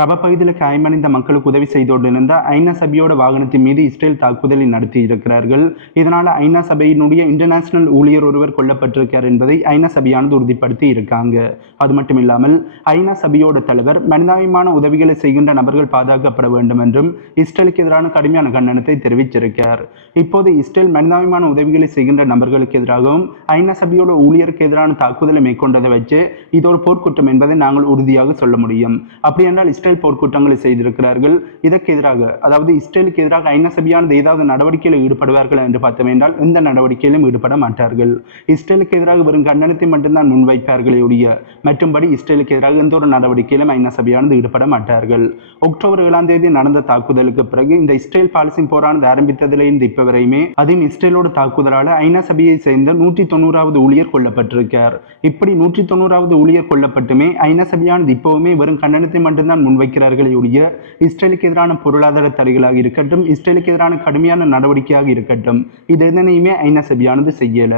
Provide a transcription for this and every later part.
ரப பகுதியில் காயமடைந்த மக்களுக்கு உதவி செய்தோடு இருந்த ஐநா சபையோட வாகனத்தின் மீது இஸ்ரேல் தாக்குதலை நடத்தி இருக்கிறார்கள். இதனால் ஐநா சபையினுடைய இன்டர்நேஷனல் ஊழியர் ஒருவர் கொல்லப்பட்டிருக்கார் என்பதை ஐநா சபையானது உறுதிப்படுத்தி இருக்காங்க. அது மட்டும் இல்லாமல் ஐநா சபையோட தலைவர் மனிதாபிமான உதவிகளை செய்கின்ற நபர்கள் பாதுகாக்கப்பட வேண்டும் என்றும் இஸ்ரேலுக்கு எதிரான கடுமையான கண்டனத்தை தெரிவிச்சிருக்கார் இப்போது இஸ்ரேல் மனிதாபிமான உதவிகளை செய்கின்ற நபர்களுக்கு எதிராகவும் ஐநா சபையோட ஊழியருக்கு எதிரான தாக்குதலை மேற்கொண்டதை வச்சு இது ஒரு போர்க்குற்றம் என்பதை நாங்கள் உறுதியாக சொல்ல முடியும். அப்படி என்றால் இஸ்ரேல் போர்க்குற்றங்களை செய்திருக்கிறார்கள். இதற்கு எதிராக அதாவது இஸ்ரேலுக்கு எதிராக ஐநா சபையானது ஏதாவது நடவடிக்கையில் ஈடுபடுவார்கள் என்று பார்த்தோம் என்றால் எந்த நடவடிக்கையிலும் ஈடுபட மாட்டார்கள். இஸ்ரேலுக்கு எதிராக வெறும் கண்டனத்தை மட்டும்தான் முன்வைப்பார்களே ஒழிய மற்றும்படி இஸ்ரேலுக்கு எதிராக எந்த ஒரு நடவடிக்கையிலும் ஐநா சபையானது ஈடுபட மாட்டார்கள். அக்டோபர் ஏழாம் தேதி நடந்த தாக்குதலுக்கு பிறகு இந்த இஸ்ரேல் பாலஸ்தீன் போரானது ஆரம்பித்ததிலிருந்து இப்ப வரையுமே அதையும் இஸ்ரேலோட தாக்குதலால் ஐநா சபையை சேர்ந்த நூற்றி தொண்ணூறாவது ஊழியர் கொல்லப்பட்டிருக்கார். இப்படி நூற்றி தொண்ணூறாவது ஊழியர் கொல்லப்பட்டுமே ஐநா சபையானது இப்பவுமே வெறும் கண்டனத்தை மட்டும்தான் முன்வைக்கிறார்கள். ஒழிய இஸ்ரேலுக்கு எதிரான பொருளாதார தடைகளாக இருக்கட்டும் இஸ்ரேலுக்கு எதிரான கடுமையான நடவடிக்கையாக இருக்கட்டும் இது எதனையுமே ஐநா சபையானது செய்யல.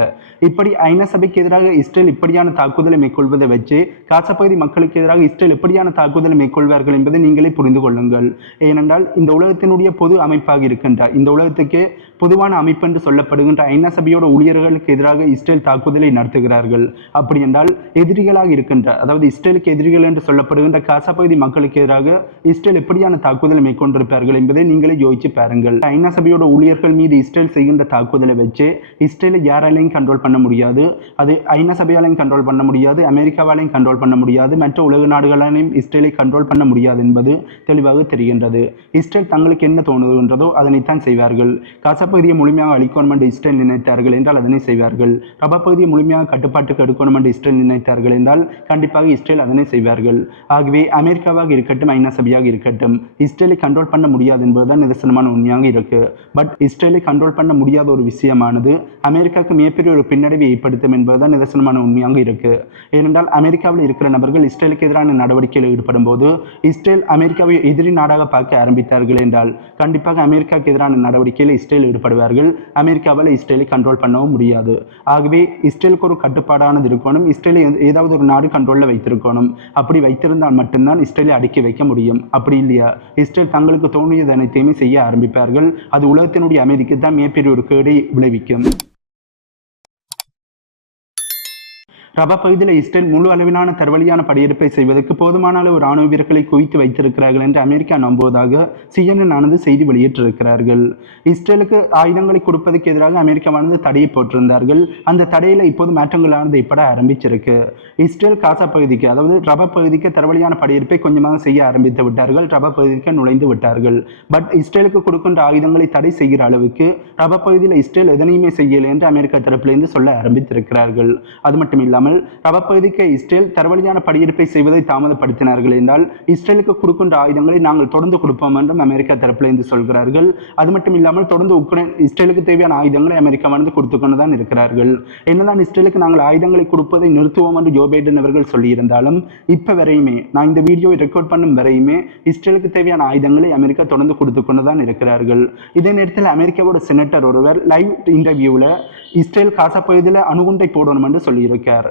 இப்படி ஐநா சபைக்கு எதிராக இஸ்ரேல் இப்படியான தாக்குதலை மேற்கொள்வதை வச்சு காசப்பகுதி மக்களுக்கு எதிராக இஸ்ரேல் எப்படியான தாக்குதலை மேற்கொள்வார்கள் என்பதை நீங்களே புரிந்து கொள்ளுங்கள். ஏனென்றால் இந்த உலகத்தினுடைய பொது அமைப்பாக இருக்கின்ற இந்த உலகத்துக்கே பொதுவான அமைப்பு என்று சொல்லப்படுகின்ற ஐநா சபையோட ஊழியர்களுக்கு எதிராக இஸ்ரேல் தாக்குதலை நடத்துகிறார்கள். அப்படி என்றால் எதிரிகளாக இருக்கின்ற அதாவது இஸ்ரேலுக்கு எதிரிகள் என்று சொல்லப்படுகின்ற காசா பகுதி மக்களுக்கு எதிராக இஸ்ரேல் எப்படியான தாக்குதலை மேற்கொண்டிருப்பார்கள் என்பதை நீங்களே யோசிச்சு பாருங்கள். ஐநா சபையோட ஊழியர்கள் மீது இஸ்ரேல் செய்கின்ற தாக்குதலை வச்சு இஸ்ரேலை யாராலையும் கண்ட்ரோல் பண்ண முடியாது. அது ஐநா சபையாலையும் கண்ட்ரோல் பண்ண முடியாது. அமெரிக்காவாலையும் கண்ட்ரோல் பண்ண முடியாது. மற்ற உலக நாடுகளாலையும் இஸ்ரேலை கண்ட்ரோல் பண்ண முடியாது என்பது தெளிவாக தெரிகின்றது. இஸ்ரேல் தங்களுக்கு என்ன தோணுகின்றதோ அதனைத்தான் செய்வார்கள். காசா பகுதியை முழுமையாக அழிக்கணும் என்று இஸ்ரேல் நினைத்தார்கள் என்றால் அதனை செய்வார்கள். ரபா பகுதியை முழுமையாக கட்டுப்பாட்டுக்கு எடுக்கணும் என்று இஸ்ரேல் நினைத்தார்கள் என்றால் கண்டிப்பாக இஸ்ரேல் அதனை செய்வார்கள். ஆகவே அமெரிக்காவாக இருக்கட்டும் இருக்கட்டும் ஐநா சபையாக இருக்கட்டும் இஸ்ரேலை கண்ட்ரோல் பண்ண முடியாது என்பதுதான் நிதர்சனமான உண்மையாக இருக்கு. பட் இஸ்ரேலை கண்ட்ரோல் பண்ண முடியாத ஒரு விஷயமானது அமெரிக்காவுக்கு மிகப்பெரிய ஒரு பின்னடைவை ஏற்படுத்தும் என்பதுதான் நிதர்சனமான உண்மையாக இருக்கு. ஏனென்றால் அமெரிக்காவில் இருக்கிற நபர்கள் இஸ்ரேலுக்கு எதிரான நடவடிக்கையில் ஈடுபடும் போது இஸ்ரேல் அமெரிக்காவை எதிரி நாடாக பார்க்க ஆரம்பித்தார்கள் என்றால் கண்டிப்பாக அமெரிக்காவுக்கு எதிரான நடவடிக்கையில் இஸ்ரேல் ஈடுபடுவார்கள். அமெரிக்காவால் இஸ்ரேலை கண்ட்ரோல் பண்ணவும் முடியாது. ஆகவே இஸ்ரேலுக்கு ஒரு கட்டுப்பாடானது இருக்கணும் இஸ்ரேலை ஏதாவது ஒரு நாடு கண்ட்ரோலில் வைத்திருக்கணும். அப்படி வைத்திருந்தால் மட்டும்தான் இஸ்ரேலை அடிக்க வைக்க முடியும். அப்படி இல்லையா? இஸ்ரேல் தங்களுக்கு தோணியது அனைத்தையுமே செய்ய ஆரம்பிப்பார்கள். அது உலகத்தினுடைய அமைதிக்கு தான் மிகப்பெரிய ஒரு கேடை விளைவிக்கும். ரபா பகுதியில் இஸ்ரேல் முழு அளவிலான தரவழியான படையெடுப்பை செய்வதற்கு போதுமான அளவு ராணுவ வீரர்களை குவித்து வைத்திருக்கிறார்கள் என்று அமெரிக்கா நம்புவதாக சிஎன்என் ஆனது செய்தி வெளியிட்டிருக்கிறார்கள். இஸ்ரேலுக்கு ஆயுதங்களை கொடுப்பதற்கு எதிராக அமெரிக்காவானது தடையை போட்டிருந்தார்கள். அந்த தடையில இப்போது மாற்றங்களானது இப்பட ஆரம்பிச்சிருக்கு. இஸ்ரேல் காசா பகுதிக்கு அதாவது ரபா பகுதிக்கு தரவழியான படையெடுப்பை கொஞ்சமாக செய்ய ஆரம்பித்து விட்டார்கள். ரபா பகுதிக்கு நுழைந்து விட்டார்கள். பட் இஸ்ரேலுக்கு கொடுக்கின்ற ஆயுதங்களை தடை செய்கிற அளவுக்கு ரபா பகுதியில் இஸ்ரேல் எதனையுமே செய்யலை என்று அமெரிக்கா தரப்பிலிருந்து சொல்ல ஆரம்பித்திருக்கிறார்கள். அது மட்டும் இல்லாமல் இல்லாமல் பகுதிக்கு இஸ்ரேல் தரவழியான படியிருப்பை செய்வதை தாமதப்படுத்தினார்கள் என்றால் இஸ்ரேலுக்கு கொடுக்கின்ற ஆயுதங்களை நாங்கள் தொடர்ந்து கொடுப்போம் என்றும் அமெரிக்கா தரப்பிலிருந்து சொல்கிறார்கள். அது மட்டும் இல்லாமல் தொடர்ந்து உக்ரைன் இஸ்ரேலுக்கு தேவையான ஆயுதங்களை அமெரிக்காவானது கொடுத்து கொண்டு தான் இருக்கிறார்கள். என்னதான் இஸ்ரேலுக்கு நாங்கள் ஆயுதங்களை கொடுப்பதை நிறுத்துவோம் என்று ஜோ பைடன் அவர்கள் சொல்லியிருந்தாலும் இப்போ வரையுமே நான் இந்த வீடியோவை ரெக்கார்ட் பண்ணும் வரையுமே இஸ்ரேலுக்கு தேவையான ஆயுதங்களை அமெரிக்கா தொடர்ந்து கொடுத்து கொண்டு தான் இருக்கிறார்கள். இதே நேரத்தில் அமெரிக்காவோட செனட்டர் ஒருவர் லைவ் இன்டர்வியூவில் இஸ்ரேல் காசா பகுதியில் அணுகுண்டை போடணும் என்று சொல்லியிருக்கார்.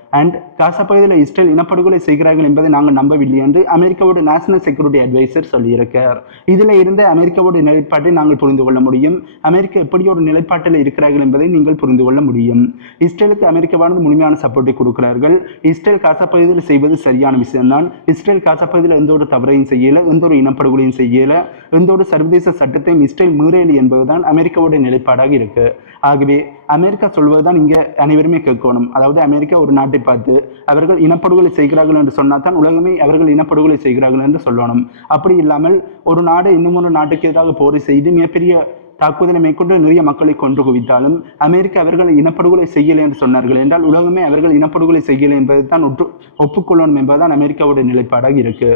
அண்ட் காசா பகுதியில் இஸ்ரேல் இனப்படுகொலை செய்கிறார்கள் என்பதை நாங்கள் நம்பவில்லை என்று அமெரிக்காவோட நேஷனல் செக்யூரிட்டி அட்வைசர் சொல்லியிருக்கார். இதில் இருந்த அமெரிக்காவோட நிலைப்பாட்டை நாங்கள் புரிந்து கொள்ள முடியும். அமெரிக்கா எப்படி ஒரு நிலைப்பாட்டில் இருக்கிறார்கள் என்பதை நீங்கள் புரிந்து கொள்ள முடியும். இஸ்ரேலுக்கு அமெரிக்காவானது முழுமையான சப்போர்ட்டை கொடுக்கிறார்கள். இஸ்ரேல் காசா பகுதியில் செய்வது சரியான விஷயம்தான். இஸ்ரேல் காசா பகுதியில் எந்த ஒரு தவறையும் செய்யல எந்த ஒரு இனப்படுகொலையும் செய்யல எந்த ஒரு சர்வதேச சட்டத்தையும் இஸ்ரேல் மீறலி என்பதுதான் அமெரிக்காவோட நிலைப்பாடாக இருக்கு. ஆகவே அமெரிக்கா சொல்வதுதான் இங்கே அனைவருமே கேட்கணும். அதாவது அமெரிக்கா ஒரு நாட்டை பார்த்து அவர்கள் இனப்படுகொலை செய்கிறார்கள் என்று சொன்னால் தான் உலகமே அவர்கள் இனப்படுகொலை செய்கிறார்கள் என்று சொல்லணும். அப்படி இல்லாமல் ஒரு நாடு இன்னும் ஒரு நாட்டுக்கு எதிராக போரை செய்து மிகப்பெரிய தாக்குதலை மேற்கொண்டு நிறைய மக்களை கொன்று குவித்தாலும் அமெரிக்கா அவர்கள் இனப்படுகொலை செய்யலை என்று சொன்னார்கள். என்றால் உலகமே அவர்கள் இனப்படுகொலை செய்யலை என்பதை தான் ஒற்று ஒப்புக்கொள்ளணும் என்பதுதான் அமெரிக்காவோட நிலைப்பாடாக இருக்கு.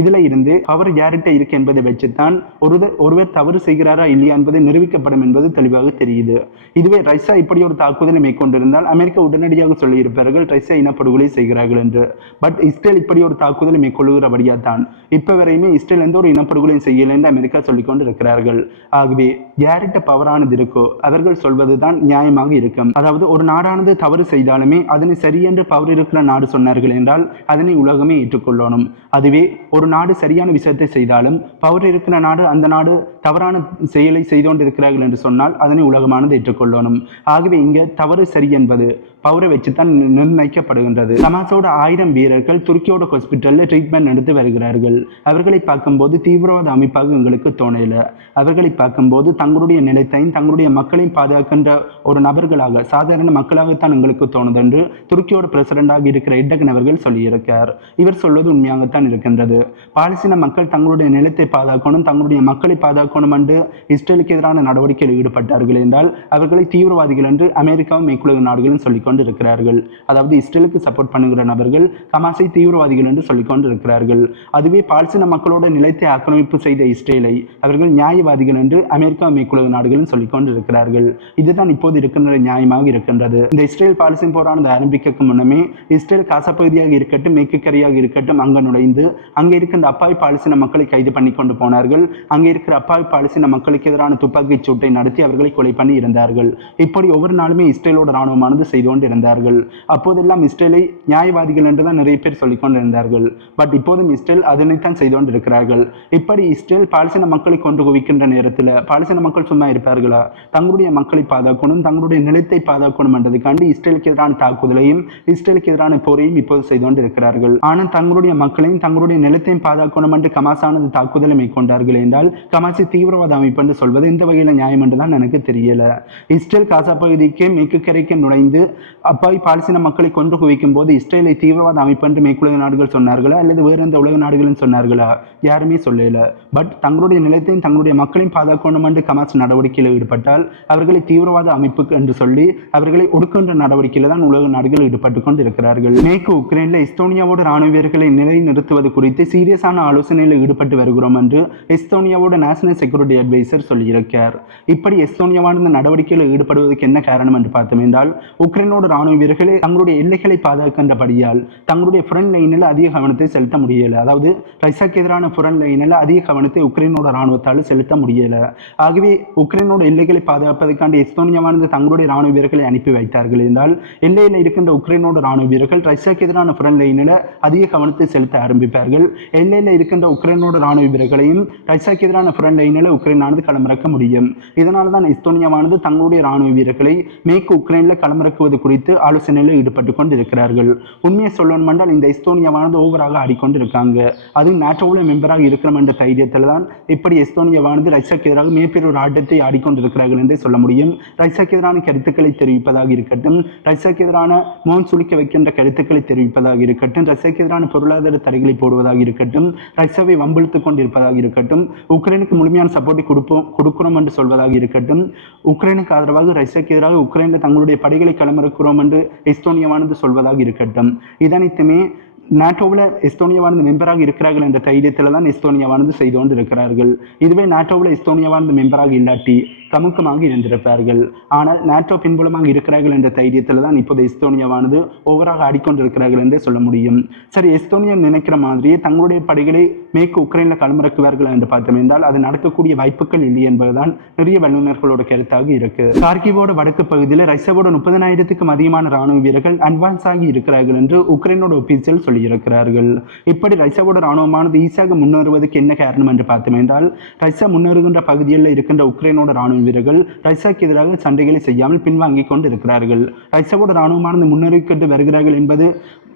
இதுல இருந்து அவர் யார்கிட்ட இருக்கு என்பதை வச்சுத்தான் ஒருவர் ஒருவர் தவறு செய்கிறாரா இல்லையா என்பதை நிரூபிக்கப்படும் என்பது தெளிவாக தெரியுது. இதுவே ரஷ்யா இப்படி ஒரு தாக்குதலை மேற்கொண்டிருந்தால் அமெரிக்கா உடனடியாக சொல்லியிருப்பார்கள் ரஷ்யா இனப்படுகொலை செய்கிறார்கள் என்று. பட் இஸ்ரேல் இப்படி ஒரு தாக்குதலை மேற்கொள்ளுகிறபடியா தான். இப்போ வரையுமே இஸ்ரேல் எந்த ஒரு இனப்படுகொலையும் செய்யலை என்று அமெரிக்கா சொல்லிக்கொண்டு இருக்கிறார்கள் ஆகவே யார்கிட்ட பவரானது இருக்கோ அவர்கள் சொல்வதுதான் நியாயமாக இருக்கும். அதாவது ஒரு நாடானது தவறு செய்தாலுமே அதனை சரியென்று பவர் இருக்கிற நாடு சொன்னார்கள் என்றால் அதனை உலகமே ஏற்றுக்கொள்ளணும். அதுவே ஒரு நாடு சரியான விஷயத்தை செய்தாலும் பவர் இருக்கிற நாடு அந்த நாடு தவறான செயலை செய்து கொண்டிருக்கிறார்கள் என்று சொன்னால் அதனை உலகமானது ஏற்றுக்கொள்ளணும். ஆகவே இங்கே தவறு சரி என்பது பவரை வச்சு தான் நிர்ணயிக்கப்படுகின்றது. ஹமாஸோட ஆயிரம் வீரர்கள் துருக்கியோட ஹாஸ்பிட்டலில் ட்ரீட்மெண்ட் எடுத்து வருகிறார்கள். அவர்களை பார்க்கும்போது தீவிரவாத அமைப்பாக எங்களுக்கு தோணல. அவர்களை பார்க்கும்போது தங்களுடைய நிலத்தையும் தங்களுடைய மக்களையும் பாதுகாக்கின்ற ஒரு நபர்களாக சாதாரண மக்களாகத்தான் எங்களுக்கு தோணுது என்று துருக்கியோட பிரசிடண்டாக இருக்கிற எட்டகன் அவர்கள் சொல்லியிருக்கார். இவர் சொல்வது உண்மையாகத்தான் இருக்கின்றது. பாலஸ்தீன மக்கள் தங்களுடைய நிலத்தை பாதுகாக்கணும் தங்களுடைய மக்களை பாதுகாக்கணும் என்று இஸ்ரேலுக்கு எதிரான நடவடிக்கையில் ஈடுபட்டார்கள் என்றால் அவர்களை தீவிரவாதிகள் என்று அமெரிக்காவும் மேற்குலக நாடுகளும் சொல்லிக் கொண்டு இருக்கிறார்கள் அதாவது இஸ்ரேலுக்கு சப்போர்ட் பண்ணுகிற நபர்கள் ஹமாஸை தீவிரவாதிகள் என்று சொல்லிக் கொண்டு இருக்கிறார்கள் அதுவே பாலஸ்தீன மக்களோட நிலத்தை ஆக்கிரமிப்பு செய்த இஸ்ரேலை அவர்கள் நியாயவாதிகள் என்று அமெரிக்கா மேற்குலக நாடுகளும் சொல்லிக் கொண்டு இருக்கிறார்கள் இதுதான் இப்போது இருக்கின்ற நியாயமாக இருக்கின்றது. இந்த இஸ்ரேல் பாலஸ்தீன் போரானது ஆரம்பிக்க முன்னமே இஸ்ரேல் காசா பகுதியாக இருக்கட்டும் மேற்குக்கரையாக இருக்கட்டும் அங்கு நுழைந்து அங்கே இருக்கின்ற அப்பாவி பாலஸ்தீன மக்களை கைது பண்ணி கொண்டு போனார்கள். அங்கே இருக்கிற அப்பாவி பாலஸ்தீன மக்களுக்கு எதிரான துப்பாக்கிச் சூட்டை நடத்தி அவர்களை கொலை பண்ணி இருந்தார்கள். இப்படி ஒவ்வொரு நாளுமே இஸ்ரேலோட ராணுவமானது செய்து கொண்டு இருந்தார்கள் அப்போதெல்லாம் இஸ்ரேலை நியாயவாதிகள் என்று தான் நிறைய பேர் சொல்லிக் கொண்டு பட் இப்போதும் இஸ்ரேல் அதனைத்தான் செய்து கொண்டு இருக்கிறார்கள் இப்படி இஸ்ரேல் பாலஸ்தீன மக்களை கொண்டு குவிக்கின்ற நேரத்தில் பாலஸ்தீன மக்கள் சும்மா இருப்பார்களா? தங்களுடைய மக்களை பாதுகாக்கணும் தங்களுடைய நிலத்தை பாதுகாக்கணும் என்றதுக்காண்டி இஸ்ரேலுக்கு எதிரான தாக்குதலையும் இஸ்ரேலுக்கு எதிரான போரையும் இப்போது செய்து கொண்டு இருக்கிறார்கள் ஆனால் தங்களுடைய மக்களையும் தங்களுடைய நிலத்தையும் பாதுகாக்கணும் என்று கமாசானது தாக்குதலை மேற்கொண்டார்கள் என்றால் கமாசி தீவிரவாத அமைப்புன்னு சொல்வது எந்த வகையில் நியாயம் என்று தான் எனக்கு தெரியல. இஸ்ரேல் காசா பகுதிக்கு மேற்கு கரைக்கு நுழைந்து அப்பாய் பாலஸ்தீன மக்களை கொன்று குவிக்கும் போது இஸ்ரேலை தீவிரவாத அமைப்பு என்று மேற்குலக நாடுகள் சொன்னார்களா? அல்லது வேறு எந்த உலக நாடுகளும் சொன்னார்களா? யாருமே சொல்லல. பட் தங்களுடைய நிலத்தையும் தங்களுடைய மக்களையும் பாதுகாக்கணும் என்று கமாஸ் நடவடிக்கையில் ஈடுபட்டால் அவர்களை தீவிரவாத அமைப்பு என்று சொல்லி அவர்களை ஒடுக்கின்ற நடவடிக்கையில் தான் உலக நாடுகள் ஈடுபட்டு கொண்டு இருக்கிறார்கள் மேற்கு உக்ரைனில் எஸ்தோனியாவோட ராணுவ வீரர்களை நிலைநிறுத்துவது குறித்து சீரியஸான ஆலோசனையில் ஈடுபட்டு வருகிறோம் என்று எஸ்தோனியாவோட நேஷனல் செக்யூரிட்டி அட்வைசர் சொல்லியிருக்கார். இப்படி எஸ்தோனியாவான இந்த நடவடிக்கையில் ஈடுபடுவதற்கு என்ன காரணம் என்று பார்த்தோம் என்றால் உக்ரைனோட ராணுவ வீரர்களை தங்களுடைய எல்லைகளை பாதுகாக்கின்றபடியால் தங்களுடைய ஃப்ரண்ட் லைனில் அதிக கவனத்தை செலுத்த முடியல. அதாவது ரஷ்யாக்கு எதிரான ஃப்ரண்ட் லைனில் அதிக கவனத்தை உக்ரைனோட ராணுவத்தால் செலுத்த முடியல. ஆகவே உக்ரைனோட எல்லைகளை பாதுகாப்பதற்காண்டி எஸ்தோனியாவானது தங்களுடைய ராணுவ வீரர்களை அனுப்பி வைத்தார்கள் என்றால் எல்லையில் இருக்கின்ற உக்ரைனோட ராணுவ வீரர்கள் ரஷ்யாக்கு எதிரான ஃப்ரண்ட் லைனில் அதிக கவனத்தை செலுத்த ஆரம்பிப்பார்கள். எல்லையில் இருக்கின்ற உக்ரைனோட ராணுவ வீரர்களையும் ரஷ்யாக்கு எதிரான ஃப்ரண்ட் லைன் உக்ரைனில் உக்ரைனானது களமிறக்க முடியும். இதனால தான் எஸ்தோனியாவானது தங்களுடைய ராணுவ வீரர்களை மேற்கு உக்ரைனில் களமிறக்குவது குறித்து ஆலோசனையில் ஈடுபட்டு கொண்டிருக்கிறார்கள். உண்மையை சொல்லணும் என்றால் இந்த எஸ்தோனியாவானது ஓவராக ஆடிக்கொண்டிருக்காங்க. அது நாட்டோவில் மெம்பராக இருக்கிறோம் என்ற தைரியத்தில் தான் இப்படி எஸ்தோனியாவானது ரஷ்யாக்கு எதிராக மிகப்பெரிய ஒரு ஆட்டத்தை ஆடிக்கொண்டிருக்கிறார்கள் என்றே சொல்ல முடியும். ரஷ்யாக்கு எதிரான கருத்துக்களை தெரிவிப்பதாக இருக்கட்டும் ரஷ்யாக்கு எதிரான மோன் சுளிக்க வைக்கின்ற கருத்துக்களை தெரிவிப்பதாக இருக்கட்டும் ரஷ்யாக்கு எதிரான பொருளாதார தடைகளை போடுவதாக இருக்கட்டும் ரஷ்யாவை வம்பிழுத்துக் கொண்டிருப்பதாக இருக்கட்டும் உக்ரைனுக்கு முழுமையாக முழுமையான சப்போர்ட்டை கொடுப்போம் கொடுக்கிறோம் என்று சொல்வதாக இருக்கட்டும். உக்ரைனுக்கு ஆதரவாக ரஷ்யாக்கு எதிராக உக்ரைனில் தங்களுடைய படைகளை களமிறக்கிறோம் என்று எஸ்தோனியாவானது சொல்வதாக இருக்கட்டும். இதனைத்துமே நாட்டோவில் எஸ்தோனியாவானது மெம்பராக இருக்கிறார்கள் என்ற தைரியத்தில் தான் எஸ்தோனியாவானது செய்து கொண்டு இருக்கிறார்கள் இதுவே நாட்டோவில் எஸ்தோனியாவானது மெம்பராக இல்லாட்டி தமுக்கமாக இருந்திருப்பார்கள் ஆனால் நாட்டோ பின்புலமாக இருக்கிறார்கள் என்ற தைரியத்தில் தான் இப்போது எஸ்தோனியாவானது ஓவராக ஆடிக்கொண்டிருக்கிறார்கள் என்றே சொல்ல முடியும். சரி எஸ்தோனியா நினைக்கிற மாதிரியே தங்களுடைய படைகளை மேற்கு உக்ரைனில் களமிறக்குவார்கள் என்று பார்த்தோம் என்றால் அது நடக்கக்கூடிய வாய்ப்புகள் இல்லை என்பதுதான் நிறைய வல்லுநர்களோட கருத்தாக இருக்கு. கார்கிவோட வடக்கு பகுதியில் ரஷ்யாவோட முப்பதனாயிரத்துக்கும் அதிகமான ராணுவ வீரர்கள் அட்வான்ஸ் ஆகி இருக்கிறார்கள் என்று உக்ரைனோட ஒபிசியல் சொல்லி இருக்கிறார்கள் இப்படி ரஷ்யாவோட ராணுவமானது ஈஸியாக முன்னேறுவதற்கு என்ன காரணம் என்று பார்த்தோம் என்றால் ரஷ்யா முன்னேறுகின்ற பகுதியில் இருக்கின்ற உக்ரைனோட ராணுவ வீரர்கள் ரஷ்யாவுக்கு எதிராக சண்டைகளை செய்யாமல் பின்வாங்கிக் கொண்டு இருக்கிறார்கள் ரஷ்யாவோட ராணுவமானது முன்னேறிக்கொண்டு வருகிறார்கள் என்பது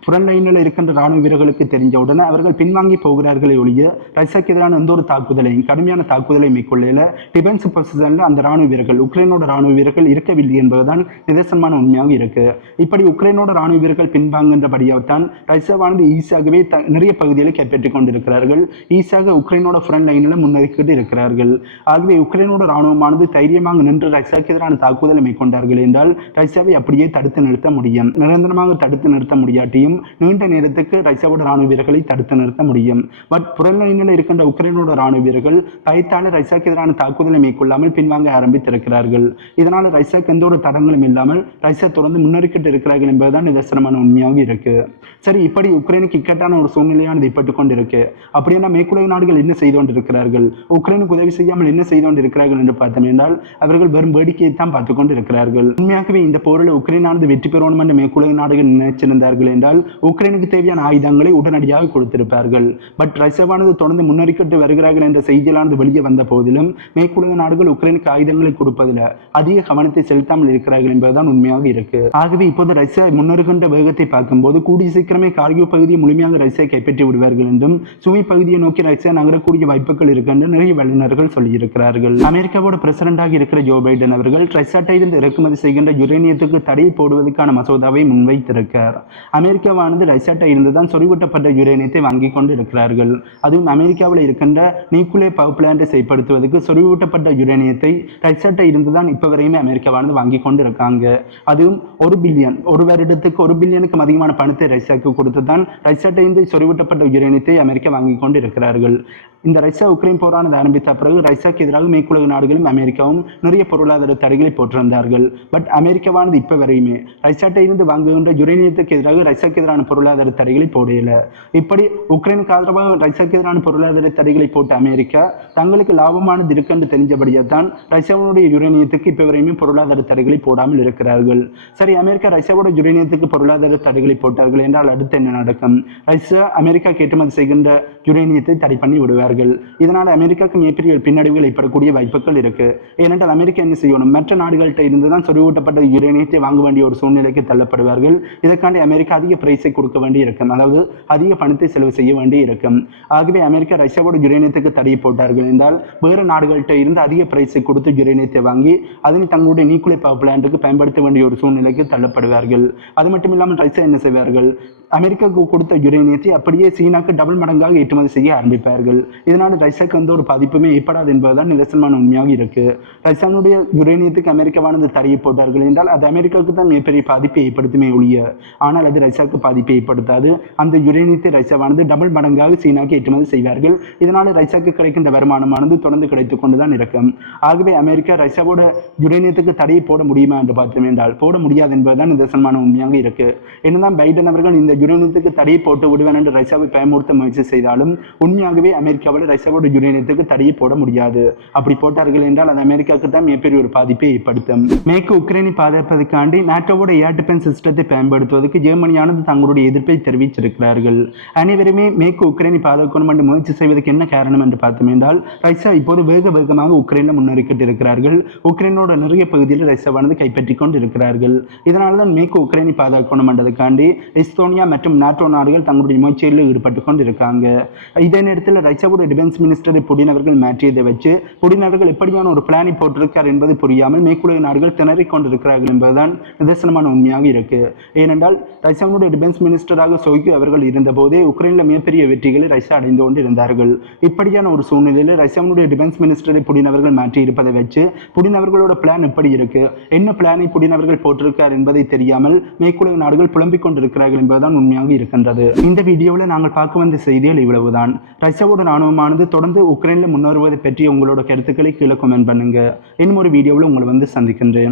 புறன் இருக்கின்ற ராணுவ வீரர்களுக்கு தெரிஞ்ச உடனே அவர்கள் பின்வாங்கி போகிறார்களே ஒழிய ரஷ்யாக்கு எதிரான எந்த ஒரு தாக்குதலையும் கடுமையான தாக்குதலை மேற்கொள்ளையில் டிஃபென்ஸ் பொசிஷனில் அந்த ராணுவ வீரர்கள் உக்ரைனோட ராணுவ வீரர்கள் இருக்கவில்லை என்பதுதான் நிதர்சனமான உண்மையாக இருக்கு. இப்படி உக்ரைனோட ராணுவ வீரர்கள் பின்வாங்குகின்றபடியாகத்தான் ரஷ்யாவானது ஈஸியாகவே த நிறைய பகுதிகளை கைப்பற்றிக் கொண்டிருக்கிறார்கள். ஈஸியாக உக்ரைனோட ஃப்ரண்ட் லைனில் முன்னேறிக்கிட்டு இருக்கிறார்கள். ஆகவே உக்ரைனோட ராணுவமானது தைரியமாக நின்று ரஷ்யாக்கு எதிரான தாக்குதலை மேற்கொண்டார்கள் என்றால் ரஷ்யாவை அப்படியே தடுத்து நிறுத்த முடியும். நிரந்தரமாக தடுத்து நிறுத்த முடியாட்டியும் முடியும் நீண்ட நேரத்துக்கு ரஷ்யாவோட ராணுவ வீரர்களை தடுத்து நிறுத்த முடியும். பட் புறநிலையில் இருக்கின்ற உக்ரைனோட ராணுவ வீரர்கள் பயத்தால ரஷ்யாவுக்கு எதிரான தாக்குதலை மேற்கொள்ளாமல் பின்வாங்க ஆரம்பித்திருக்கிறார்கள். இதனால் ரஷ்யாவுக்கு எந்த ஒரு தடங்களும் இல்லாமல் ரஷ்யா தொடர்ந்து முன்னேறிக்கிட்டு இருக்கிறார்கள் என்பதுதான் நிதர்சனமான உண்மையாக இருக்கு. சரி இப்படி உக்ரைனுக்கு இக்கட்டான ஒரு சூழ்நிலையானது ஏற்பட்டு கொண்டிருக்கு. அப்படின்னா மேற்குலக நாடுகள் என்ன செய்து கொண்டிருக்கிறார்கள்? உக்ரைனுக்கு உதவி செய்யாமல் என்ன செய்து கொண்டிருக்கிறார்கள் என்று பார்த்தோம் என்றால் அவர்கள் வெறும் வேடிக்கையை தான் பார்த்து கொண்டு இருக்கிறார்கள் உண்மையாகவே இந்த போரில் உக்ரைனானது வெற்றி பெறணும் என்று மேற்குலக நாடுகள் நினைச்சிருந்தார்கள் என்றால் உக்ரைனுக்கு தேவையான ஆயுதங்களை உடனடியாக கொடுத்திருப்பார்கள். பட் ரஷ்யாவானது தொடர்ந்து முன்னறிக்கிட்டு வருகிறார்கள் என்ற செய்தியிலானது வெளியே வந்த போதிலும் மேற்குலக நாடுகள் உக்ரைனுக்கு ஆயுதங்களை கொடுப்பதில் அதிக கவனத்தை செலுத்தாமல் இருக்கிறார்கள் என்பதுதான் உண்மையாக இருக்கு. ஆகவே இப்போது ரஷ்யா முன்னேறுகின்ற வேகத்தை பார்க்கும்போது கூடிய சீக்கிரமே கார்கிவ் பகுதியை முழுமையாக ரஷ்யா கைப்பற்றி விடுவார்கள் என்றும் சுமி பகுதியை நோக்கி ரஷ்யா நகரக்கூடிய வாய்ப்புகள் இருக்கு என்று நிறைய வல்லுநர்கள் சொல்லியிருக்கிறார்கள். அமெரிக்காவோட பிரசிடண்டாக இருக்கிற ஜோ பைடன் அவர்கள் ரஷ்யாட்டை இறக்குமதி செய்கின்ற யுரேனியத்துக்கு தடை போடுவதற்கான மசோதாவை முன்வைத்திருக்கிறார் அமெரிக்காவானது ரைசாட்டா இருந்து தான் சொறிவூட்டப்பட்ட யுரேனியத்தை வாங்கி கொண்டு இருக்கிறார்கள் அதுவும் அமெரிக்காவில் இருக்கின்ற நியூக்ளியர் பவர் பிளான்ட்டை செயல்படுத்துவதற்கு சொறிவூட்டப்பட்ட யுரேனியத்தை ரைசாட்டா இருந்து தான் இப்போ வரையுமே அமெரிக்காவானது வாங்கி கொண்டு இருக்காங்க அதுவும் ஒரு பில்லியன் ஒரு வருடத்துக்கு ஒரு பில்லியனுக்கும் அதிகமான பணத்தை ரஷ்யாவுக்கு கொடுத்து தான் ரஷ்யாட்டை இருந்து சொறிவூட்டப்பட்ட யுரேனியத்தை அமெரிக்கா வாங்கி கொண்டு இருக்கிறார்கள் இந்த ரஷ்யா உக்ரைன் போரானது ஆரம்பித்த பிறகு ரஷ்யாக்கு எதிராக மேற்குலக நாடுகளும் அமெரிக்காவும் நிறைய பொருளாதார தடைகளை போட்டிருந்தார்கள். பட் அமெரிக்காவானது இப்போ வரையுமே ரஷ்யாட்டை இருந்து வாங்குகின்ற யுரேனியத்துக்கு எதிராக ரஷ்யா ரஷ்யாவுக்கு எதிரான பொருளாதார தடைகளை போடையில இப்படி உக்ரைனுக்கு ஆதரவாக ரஷ்யாவுக்கு எதிரான பொருளாதார தடைகளை போட்ட அமெரிக்கா தங்களுக்கு லாபமானது இருக்குன்னு தெரிஞ்சபடியாக தான் ரஷ்யாவுடைய யுரேனியத்துக்கு இப்போ வரையுமே பொருளாதார தடைகளை போடாமல் இருக்கிறார்கள். சரி அமெரிக்கா ரஷ்யாவோட யுரேனியத்துக்கு பொருளாதார தடைகளை போட்டார்கள் என்றால் அடுத்து என்ன நடக்கும்? ரஷ்யா அமெரிக்கா ஏற்றுமதி செய்கின்ற யுரேனியத்தை தடை பண்ணி விடுவார்கள். இதனால் அமெரிக்காவுக்கு மிகப்பெரிய பின்னடைவுகள் ஏற்படக்கூடிய வாய்ப்புகள் இருக்கு. ஏனென்றால் அமெரிக்கா என்ன செய்யணும்? மற்ற நாடுகள்கிட்ட இருந்து தான் சொருவூட்டப்பட்ட யுரேனியத்தை வாங்க வேண்டிய ஒரு சூழ்நிலைக்கு தள்ளப்படுவார்கள். இதற்காண்டி அமெரிக்கா அதிக பிரைஸை கொடுக்க வேண்டி இருக்கும் அதாவது அதிக பணத்தை செலவு செய்ய வேண்டி இருக்கும் ஆகவே அமெரிக்கா ரஷ்யாவோட யுரேனியத்துக்கு தடை போட்டார்கள் என்றால் வேறு நாடுகள்கிட்ட இருந்து அதிக பிரைஸை கொடுத்து யுரேனியத்தை வாங்கி அதனை தங்களுடைய நியூக்ளியர் பவர் பிளான்ட்டுக்கு பயன்படுத்த வேண்டிய ஒரு சூழ்நிலைக்கு தள்ளப்படுவார்கள். அது மட்டும் இல்லாமல் ரஷ்யா என்ன செய்வார்கள்? அமெரிக்காவுக்கு கொடுத்த யுரேனியத்தை அப்படியே சீனாக்கு டபுள் மடங்காக ஏற்றுமதி செய்ய ஆரம்பிப்பார்கள். இதனால் ரஷ்யாவுக்கு எந்த ஒரு பாதிப்புமே ஏற்படாது என்பதுதான் நிதர்சனமான உண்மையாக இருக்கு. ரஷ்யாவுடைய யுரேனியத்துக்கு அமெரிக்காவானது தடையை போட்டார்கள் என்றால் அது அமெரிக்காவுக்கு தான் மிகப்பெரிய பாதிப்பை ஏற்படுத்துமே ஒழிய ஆனால் அது ரஷ்யாவுக்கு பாதிப்பை ஏற்படுத்தாது. அந்த யுரேனியத்தை ரஷ்யாவானது டபுள் மடங்காக சீனாக்கு ஏற்றுமதி செய்வார்கள். இதனால் ரஷ்யாவுக்கு கிடைக்கின்ற வருமானமானது தொடர்ந்து கிடைத்து கொண்டு தான் இருக்கும். ஆகவே அமெரிக்கா ரஷ்யாவோட யுரேனியத்துக்கு தடையை போட முடியுமா என்று பார்த்தோம் என்றால் போட முடியாது என்பதுதான் நிதர்சனமான உண்மையாக இருக்கு. என்னதான் பைடன் அவர்கள் இந்த யுரேனியத்துக்கு தடையை போட்டு விடுவேன் என்று ரஷ்யாவை பயமுறுத்த முயற்சி செய்தாலும் உண்மையாகவே அமெரிக்காவோட ரஷ்யாவோட யுரேனியத்துக்கு தடையை போட முடியாது. அப்படி போட்டார்கள் என்றால் அது அமெரிக்காவுக்கு தான் மிகப்பெரிய ஒரு பாதிப்பை ஏற்படுத்தும். மேற்கு உக்ரைனை பாதுகாப்பதற்காண்டி நாட்டோட ஏர் டிஃபென்ஸ் சிஸ்டத்தை பயன்படுத்துவதற்கு ஜெர்மனியானது தங்களுடைய எதிர்ப்பை தெரிவித்திருக்கிறார்கள். அனைவருமே மேற்கு உக்ரைனை பாதுகாக்கணும் என்று முயற்சி செய்வதற்கு என்ன காரணம் என்று பார்த்தோம் என்றால் ரஷ்யா இப்போது வேக வேகமாக உக்ரைனில் முன்னேறிக்கிட்டு இருக்கிறார்கள். உக்ரைனோட நிறைய பகுதியில் ரஷ்யாவானது கைப்பற்றி கொண்டு இருக்கிறார்கள் இதனால தான் மேற்கு உக்ரைனை பாதுகாக்கணும் என்றதுக்காண்டி எஸ்தோனியா மற்றும் நாட்டோ நாடுகள் தங்களுடைய முயற்சிகளில் ஈடுபட்டு கொண்டு இருக்காங்க இதே நேரத்தில் ரஷ்யாவோட டிஃபென்ஸ் மினிஸ்டரை புடின் அவர்கள் மாற்றியதை வச்சு புடின் அவர்கள் எப்படியான ஒரு பிளானை போட்டிருக்கார் என்பது புரியாமல் மேற்குலக நாடுகள் திணறிக் கொண்டிருக்கிறார்கள் என்பதுதான் நிதர்சனமான உண்மையாக இருக்கு. ஏனென்றால் ரஷ்யாவுடைய டிஃபென்ஸ் மினிஸ்டராக சோய்கு அவர்கள் இருந்தபோதே உக்ரைனில் மிகப்பெரிய வெற்றிகளை ரஷ்யா அடைந்து கொண்டு இருந்தார்கள் இப்படியான ஒரு சூழ்நிலையில் ரஷ்யாவுடைய டிஃபென்ஸ் மினிஸ்டரை புடின் அவர்கள் மாற்றி இருப்பதை வச்சு புடின் அவர்களோட பிளான் எப்படி இருக்கு? என்ன பிளானை புடின் அவர்கள் போட்டிருக்கார் என்பதை தெரியாமல் மேற்குலக நாடுகள் புலம்பிக் கொண்டிருக்கிறார்கள் என்பதுதான் உண்மையாக இருக்கின்றது. இந்த வீடியோவில் நாங்கள் பார்க்க வந்த செய்திகள் இவ்வளவுதான். ரஷ்யாவோட ராணுவமானது தொடர்ந்து உக்ரைனில் முன்னேறுவதை பற்றி உங்களோட கருத்துக்களை கீழே கமெண்ட் பண்ணுங்க. இன்னும் ஒரு வீடியோவில் உங்களை வந்து சந்திக்கின்றேன்.